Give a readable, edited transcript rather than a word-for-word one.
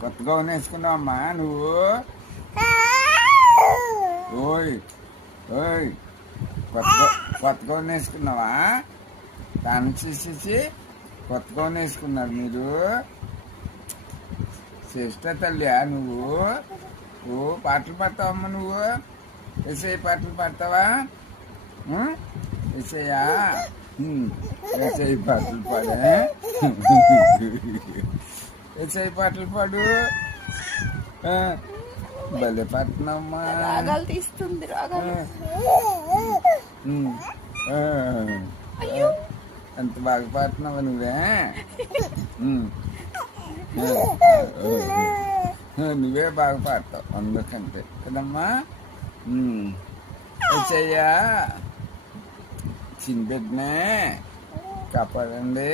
కొత్తగా వేసుకున్నావమ్మా నువ్వు? ఓయ్ ఓయ్, కొత్తగా వేసుకున్నావా? తాను చూసేసి కొత్తగా వేసుకున్నారు మీరు. చేస్తా తల్లియా నువ్వు? ఓ పాటలు పాడతావమ్మా నువ్వు? ఎస్ఐ పాటలు పాడతావా? ఎస్ఐయా? ఎస్ఐ పాటలు పాడే. ఎస్ఐ పాటలు పాడు. భలే పాడుతున్నామ్మా. రాగాలు తీస్తుంది. ఎంత బాగా పాడుతున్నావా నువ్వే? నువ్వే బాగా పాడతావు అందుకంటే కదమ్మా. వచ్చయ్యా చిన్న బిడ్డనే కాపాడండి.